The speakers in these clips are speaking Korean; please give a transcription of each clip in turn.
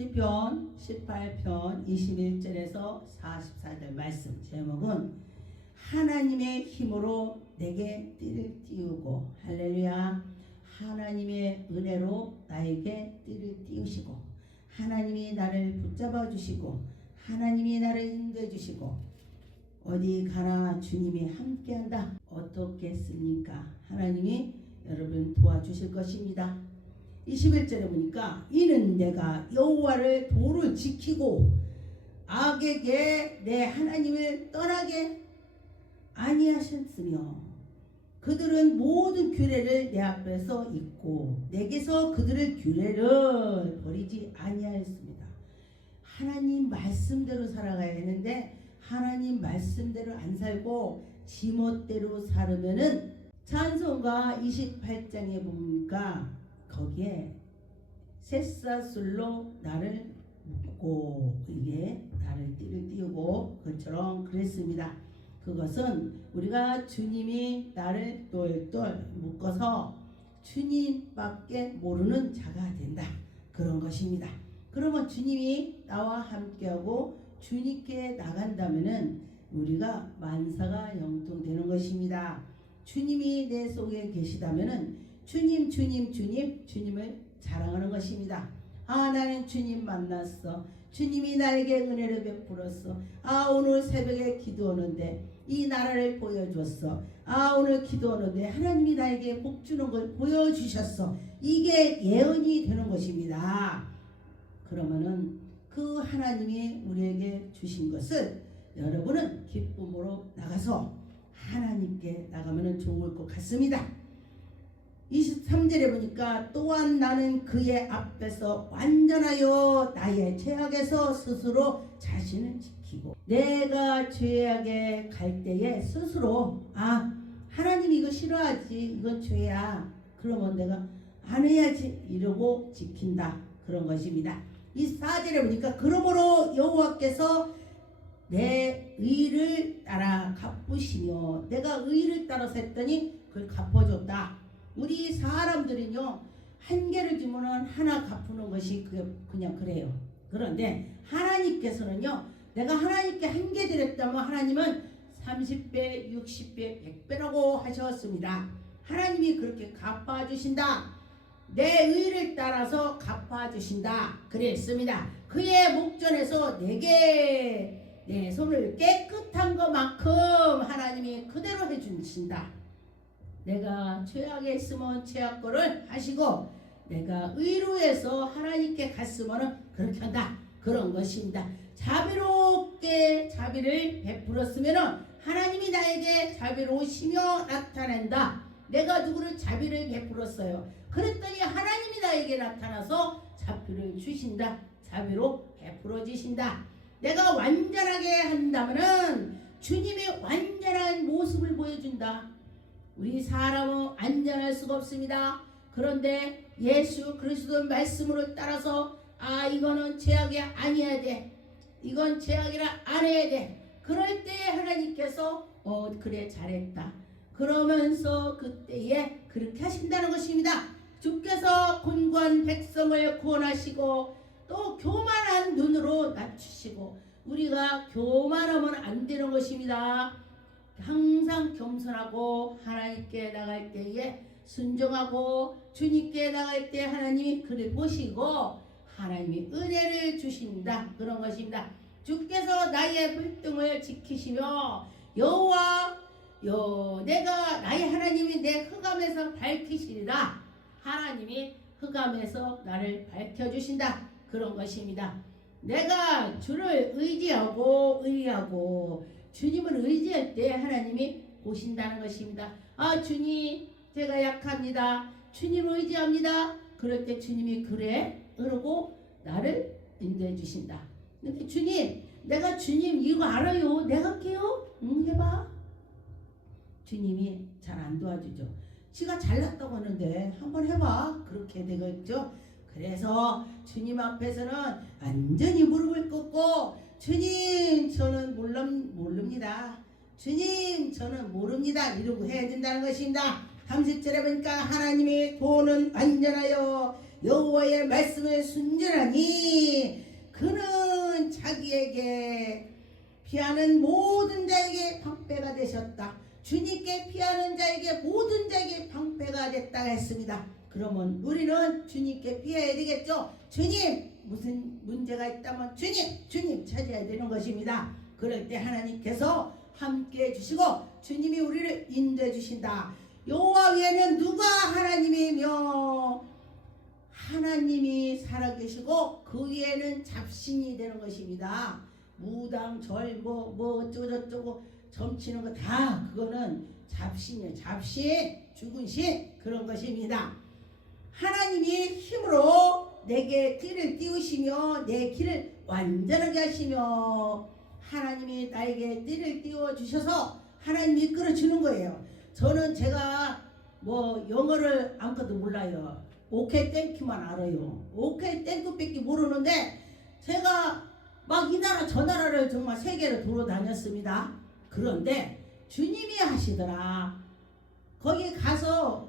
시편 18편 21절에서 44절 말씀 제목은 하나님의 힘으로 내게 띠를 띄우고 할렐루야. 하나님의 은혜로 나에게 띠를 띄우시고 하나님이 나를 붙잡아 주시고 하나님이 나를 인도해 주시고 어디 가나 주님이 함께한다. 어떻겠습니까? 하나님이 여러분 도와주실 것입니다. 21절에 보니까 이는 내가 여호와를 도를 지키고 악에게 내 하나님을 떠나게 아니하셨으며 그들은 모든 규례를 내 앞에서 잊고 내게서 그들의 규례를 버리지 아니하였습니다. 하나님 말씀대로 살아가야 되는데 하나님 말씀대로 안 살고 지멋대로 살으면은 찬송가 28장에 보니까 거기에 셋사술로 나를 묶고 이게 나를 띠를 띄우고 그처럼 그랬습니다. 그것은 우리가 주님이 나를 똘똘 묶어서 주님밖에 모르는 자가 된다. 그런 것입니다. 그러면 주님이 나와 함께하고 주님께 나간다면은 우리가 만사가 영통되는 것입니다. 주님이 내 속에 계시다면은 주님을 자랑하는 것입니다. 아, 나는 주님 만났어. 주님이 나에게 은혜를 베풀었어. 아, 오늘 새벽에 기도하는데 이 나라를 보여줬어. 아, 오늘 기도하는데 하나님이 나에게 복 주는 걸 보여주셨어. 이게 예언이 되는 것입니다. 그러면은 그 하나님이 우리에게 주신 것을 여러분은 기쁨으로 나가서 하나님께 나가면 좋을 것 같습니다. 23절에 보니까 또한 나는 그의 앞에서 완전하여 나의 죄악에서 스스로 자신을 지키고 내가 죄악에 갈 때에 스스로 하나님 이거 싫어하지 이건 죄야 그러면 내가 안 해야지 이러고 지킨다 그런 것입니다. 이 4절에 보니까 그러므로 여호와께서 내 의를 따라 갚으시며 내가 의를 따라서 했더니 그걸 갚아줬다. 우리 사람들은요 한 개를 주면은 하나 갚는 것이 그냥 그래요. 그런데 하나님께서는요 내가 하나님께 한 개 드렸다면 하나님은 30배, 60배, 100배라고 하셨습니다. 하나님이 그렇게 갚아주신다. 내 의를 따라서 갚아주신다. 그랬습니다. 그의 목전에서 내게 내 손을 깨끗한 것만큼 하나님이 그대로 해주신다. 내가 죄악에 있으면 죄악거를 하시고 내가 의로해서 하나님께 갔으면 그렇게 한다. 그런 것입니다. 자비롭게 자비를 베풀었으면 하나님이 나에게 자비로우시며 나타낸다. 내가 누구를 자비를 베풀었어요. 그랬더니 하나님이 나에게 나타나서 자비를 주신다. 자비로 베풀어 주신다. 내가 완전하게 한다면은 주님의 완전한 모습을 보여준다. 우리 사람은 안전할 수가 없습니다. 그런데 예수 그리스도 말씀으로 따라서 이거는 죄악이 아니어야 돼. 이건 죄악이라 안 해야 돼. 그럴 때에 하나님께서 그래 잘했다. 그러면서 그때에 그렇게 하신다는 것입니다. 주께서 곤고한 백성을 구원하시고 또 교만한 눈으로 낮추시고 우리가 교만하면 안 되는 것입니다. 항상 겸손하고 하나님께 나갈 때에 순종하고 주님께 나갈 때 하나님이 그를 보시고 하나님이 은혜를 주신다. 그런 것입니다. 주께서 나의 불등을 지키시며 내가 나의 하나님이 내 흑암에서 밝히시리라. 하나님이 흑암에서 나를 밝혀주신다. 그런 것입니다. 내가 주를 의지하고 주님을 의지할 때 하나님이 보신다는 것입니다. 주님 제가 약합니다. 주님을 의지합니다. 그럴 때 주님이 그래 그러고 나를 인도해 주신다. 근데 주님 내가 주님 이거 알아요. 내가 할게요. 해봐. 주님이 잘 안 도와주죠. 지가 잘났다고 하는데 한번 해봐. 그렇게 되겠죠. 그래서 주님 앞에서는 완전히 무릎을 꿇고 주님 저는 모릅니다. 주님 저는 모릅니다. 이러고 해야 된다는 것입니다. 30절에 보니까 하나님의 도는 완전하여 여호와의 말씀을 순전하니 피하는 모든 자에게 방패가 되셨다. 주님께 피하는 자에게 모든 자에게 방패가 됐다 했습니다. 그러면 우리는 주님께 피해야 되겠죠. 주님 무슨 문제가 있다면 주님 찾아야 되는 것입니다. 그럴 때 하나님께서 함께 해주시고 주님이 우리를 인도해 주신다. 여호와 외에는 누가 하나님이며 하나님이 살아계시고 그 위에는 잡신이 되는 것입니다. 무당 뭐 어쩌고 점치는 거 다 그거는 잡신이에요. 잡신, 죽은 신 그런 것입니다. 하나님이 힘으로 내게 띠를 띄우시며 내 길을 완전하게 하시며 하나님이 나에게 띠를 띄워주셔서 하나님이 이끌어주는 거예요. 저는 제가 뭐 영어를 아무것도 몰라요. 오케이 땡큐만 알아요. 오케이 땡큐밖에 모르는데 제가 막 이 나라 저 나라를 정말 세계를 돌아다녔습니다. 그런데 주님이 하시더라. 거기 가서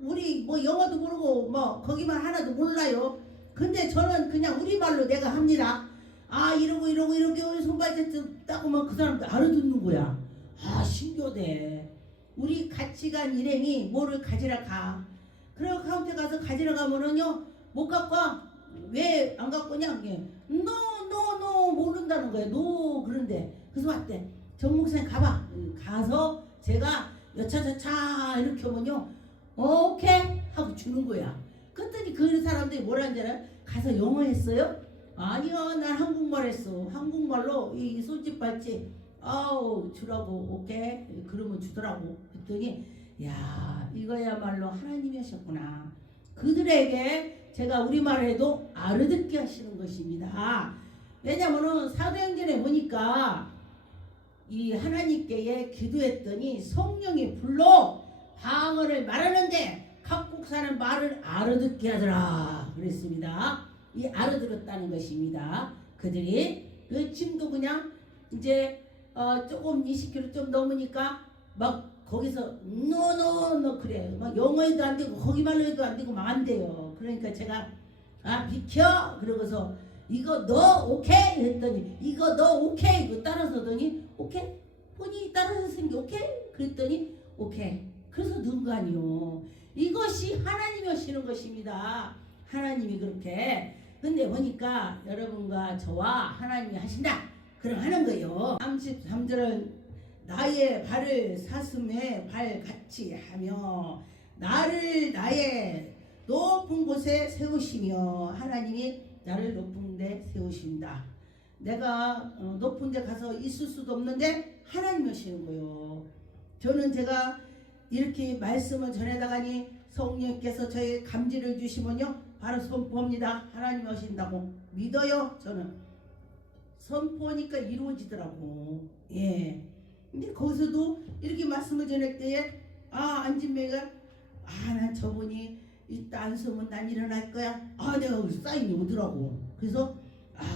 우리 뭐 영어도 모르고 뭐 거기만 하나도 몰라요. 근데 저는 그냥 우리말로 내가 합니다. 아 이러고 이렇게 손발짓 따고만 그 사람도 알아듣는 거야. 아 신기하대. 우리 같이 간 일행이 뭐를 가지러 가. 그리고 카운트 가서 가지러 가면은요 못 갖고 와. 왜 안 갖고 오냐? 노 모른다는 거예요. 노 그런데 그래서 왔대. 정 목사님 가봐. 가서 제가 여차저차 이렇게 하면요 오케이 하고 주는 거야. 그랬더니 그 사람들이 뭐라는 줄 알아요? 가서 영어 했어요? 아니요 난 한국말 했어. 한국말로 이 손짓발짓 아우 주라고 오케이 그러면 주더라고. 그랬더니 야 이거야말로 하나님이 하셨구나. 그들에게 제가 우리말 해도 알아듣게 하시는 것입니다. 왜냐면은 사도행전에 보니까 이 하나님께 기도했더니 성령이 불러 방언을 말하는데 각국 사는 말을 알아듣게 하더라 그랬습니다. 이 알아들었다는 것입니다. 그들이 지금도 그냥 이제 조금 20km 좀 넘으니까 막 거기서 노 그래 막 영어에도 안 되고 거기말로 해도 안 되고 막 안 돼요. 그러니까 제가 비켜 그러고서 이거 너 오케이 했더니 이거 너 오케이 그 따라서 하더니 오케이 본인이 따라서 쓴 게 오케이 그랬더니 오케이 그래서 넣은 거 아니요. 이것이 하나님이 하시는 것입니다. 하나님이 그렇게. 근데 보니까 여러분과 저와 하나님이 하신다 그럼 하는 거예요. 33절은 나의 발을 사슴의 발같이 하며 나를 나의 높은 곳에 세우시며 하나님이 나를 높은 데 세우신다. 내가 높은 데 가서 있을 수도 없는데 하나님이 하시는 거예요. 저는 제가 이렇게 말씀을 전해다가니 성령께서 저의 감지를 주시면요 바로 선포합니다. 하나님이 하신다고 믿어요. 저는 선포하니까 이루어지더라고. 예. 근데 거기서도 이렇게 말씀을 전할 때에 안진매가 난 저분이 일단 안 서면 난 일어날 거야. 내가 사인이 오더라고. 그래서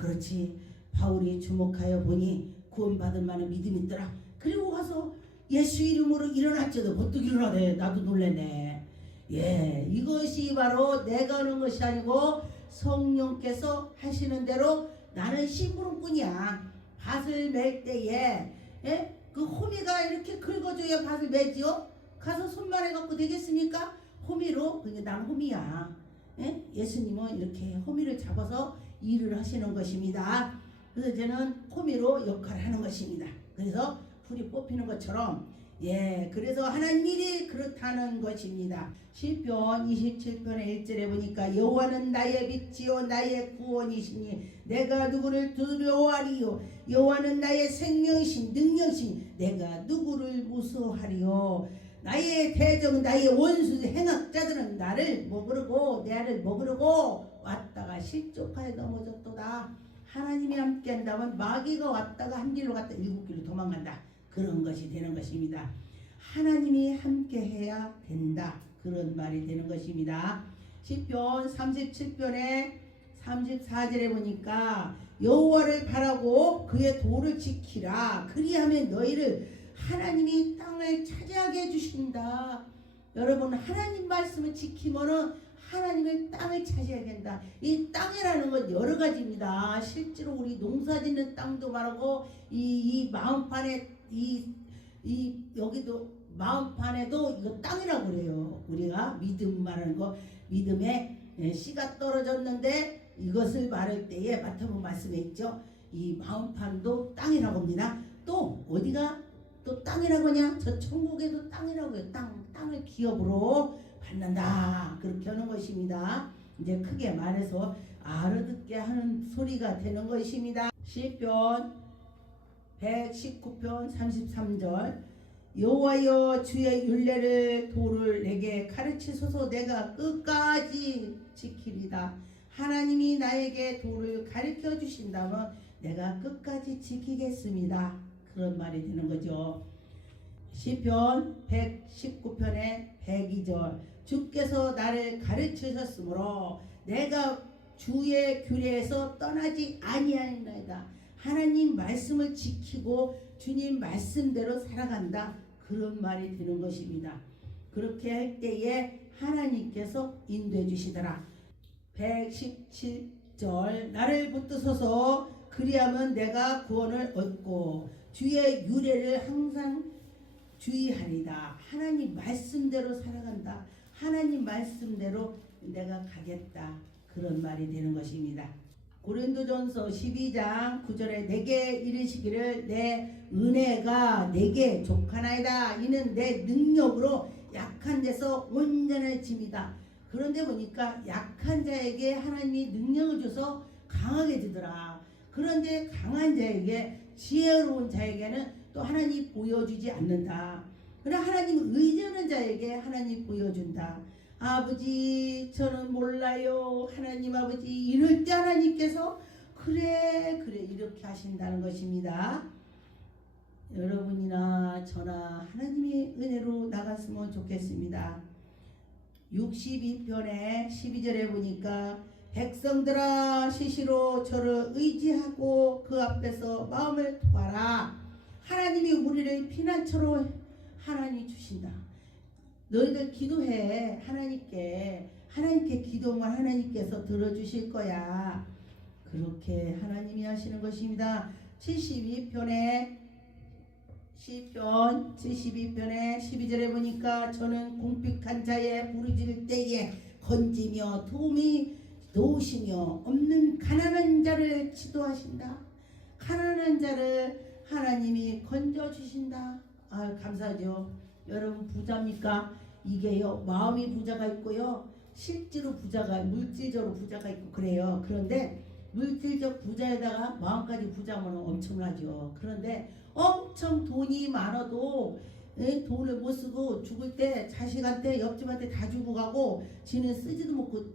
그렇지. 바울이 주목하여 보니 구원받을 만한 믿음이 있더라. 그리고 가서 예수 이름으로 일어났지도 버뜩 일어나대. 나도 놀랬네. 예, 이것이 바로 내가 하는 것이 아니고 성령께서 하시는 대로 나는 심부름꾼이야. 밭을 맬 때에 그 호미가 이렇게 긁어줘야 밭을 매지요. 가서 손만 해갖고 되겠습니까? 호미로. 그러니까 난 호미야. 예수님은 이렇게 호미를 잡아서 일을 하시는 것입니다. 그래서 저는 호미로 역할을 하는 것입니다. 그래서 불이 뽑히는 것처럼 그래서 하나님이 그렇다는 것입니다. 시편 27편의 1절에 보니까 여호와는 나의 빛이요 나의 구원이시니 내가 누구를 두려워하리요. 여호와는 나의 생명이신 능력이신 내가 누구를 무서워하리요. 나의 대적 나의 원수 행악자들은 나를 먹으려고 내 알을 먹으려고 왔다가 실족하여 넘어졌도다. 하나님이 함께 한다면 마귀가 왔다가 한 길로 갔다 7길로 도망간다. 그런 것이 되는 것입니다. 하나님이 함께 해야 된다. 그런 말이 되는 것입니다. 시편 37편의 34절에 보니까 여호와를 바라고 그의 도를 지키라. 그리하면 너희를 하나님이 땅을 차지하게 해주신다. 여러분 하나님 말씀을 지키면은 하나님의 땅을 찾아야 된다. 이 땅이라는 건 여러 가지입니다. 실제로 우리 농사 짓는 땅도 말하고 이 마음판에 여기도 마음판에도 이거 땅이라고 그래요. 우리가 믿음 말하는 거 믿음에 씨가 떨어졌는데 이것을 말할 때에 마태복음 말씀에 있죠. 이 마음판도 땅이라고 합니다. 또 어디가 또 땅이라고 하냐? 저 천국에도 땅이라고 해요. 땅을 기업으로 받는다. 그렇게 하는 것입니다. 이제 크게 말해서 알아듣게 하는 소리가 되는 것입니다. 시편 119편 33절 여호와여 주의 율례를 도를 내게 가르치소서 내가 끝까지 지키리다. 하나님이 나에게 도를 가르쳐 주신다면 내가 끝까지 지키겠습니다. 그런 말이 되는 거죠. 시편 119편의 102절 주께서 나를 가르치셨으므로 내가 주의 규례에서 떠나지 아니하리이다. 하나님 말씀을 지키고 주님 말씀대로 살아간다. 그런 말이 되는 것입니다. 그렇게 할 때에 하나님께서 인도해 주시더라. 117절 나를 붙드소서 그리하면 내가 구원을 얻고 주의 유례를 항상 주의하리다. 하나님 말씀대로 살아간다. 하나님 말씀대로 내가 가겠다. 그런 말이 되는 것입니다. 고린도전서 12장 9절에 내게 이르시기를 내 은혜가 내게 족하나이다. 이는 내 능력으로 약한 데서 온전해짐이다. 그런데 보니까 약한 자에게 하나님이 능력을 줘서 강하게 주더라. 그런데 강한 자에게 지혜로운 자에게는 또 하나님이 보여주지 않는다. 그러나 하나님 의지하는 자에게 하나님이 보여준다. 아버지 저는 몰라요. 하나님 아버지 이럴 때 하나님께서 그래 이렇게 하신다는 것입니다. 여러분이나 저나 하나님의 은혜로 나갔으면 좋겠습니다. 62편의 12절에 보니까 백성들아 시시로 저를 의지하고 그 앞에서 마음을 토하라. 하나님이 우리를 피난처로 하나님 주신다. 너희들 기도해. 하나님께 기도만 하나님께서 들어주실 거야. 그렇게 하나님이 하시는 것입니다. 72편의 시편 72편의 12절에 보니까 저는 궁핍한 자의 부르짖을 때에 건지며 도움이 도우시며 없는 가난한 자를 지도하신다. 가난한 자를 하나님이 건져주신다. 감사하죠. 여러분 부자입니까? 이게요 마음이 부자가 있고요 실제로 부자가 물질적으로 부자가 있고 그래요. 그런데 물질적 부자에다가 마음까지 부자면 엄청나죠. 그런데 엄청 돈이 많아도 돈을 못 쓰고 죽을 때 자식한테 옆집한테 다 주고 가고 지는 쓰지도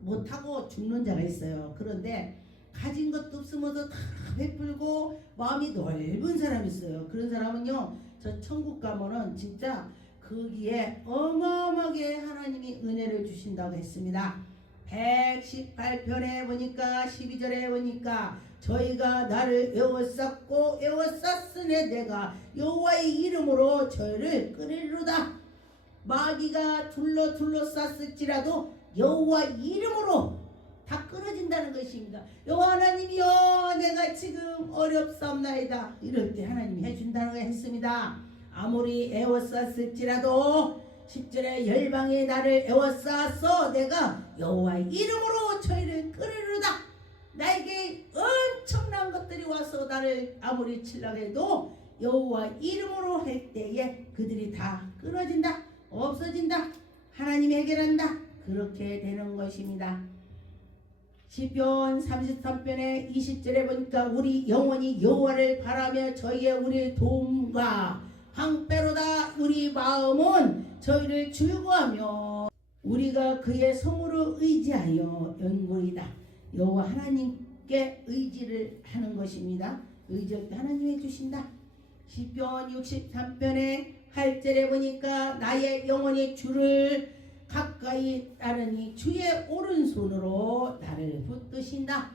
못하고 죽는 자가 있어요. 그런데 가진 것도 없으면서 다 베풀고 마음이 넓은 사람이 있어요. 그런 사람은요 저 천국 가면은 진짜 거기에 어마어마하게 하나님이 은혜를 주신다고 했습니다. 118편에 보니까 12절에 보니까 저희가 나를 에워쌌고 에워쌌으니 내가 여호와의 이름으로 저희를 끊으리로다. 마귀가 둘러쌌을지라도 여호와 이름으로 다 끊어진다는 것입니다. 여호와 하나님이여 내가 지금 어렵사옵나이다. 이럴 때 하나님이 해준다는 걸 했습니다. 아무리 에워쌌을지라도 10절에 열방이 나를 에워싸서 내가 여호와의 이름으로 저희를 끊으리로다. 나에게 엄청난 것들이 와서 나를 아무리 치려고 해도 여호와 이름으로 할 때에 그들이 다 끊어진다. 없어진다. 하나님이 해결한다. 그렇게 되는 것입니다. 시편 33편의 20절에 보니까 우리 영혼이 여호와를 바라며 저희의 우리 도움과 방패로다. 우리 마음은 저희를 즐거워하며 우리가 그의 성으로 의지하여 연구이다. 여호와 하나님께 의지를 하는 것입니다. 의지할 때 하나님이 해주신다. 시편 63편의 8절에 보니까 나의 영혼이 주를 가까이 따르니 주의 오른손으로 나를 붙드신다.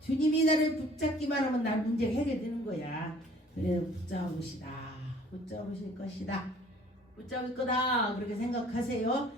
주님이 나를 붙잡기만 하면 난 문제 해결되는 거야. 그래서 붙잡으실 것이다. 붙잡을 거다. 그렇게 생각하세요.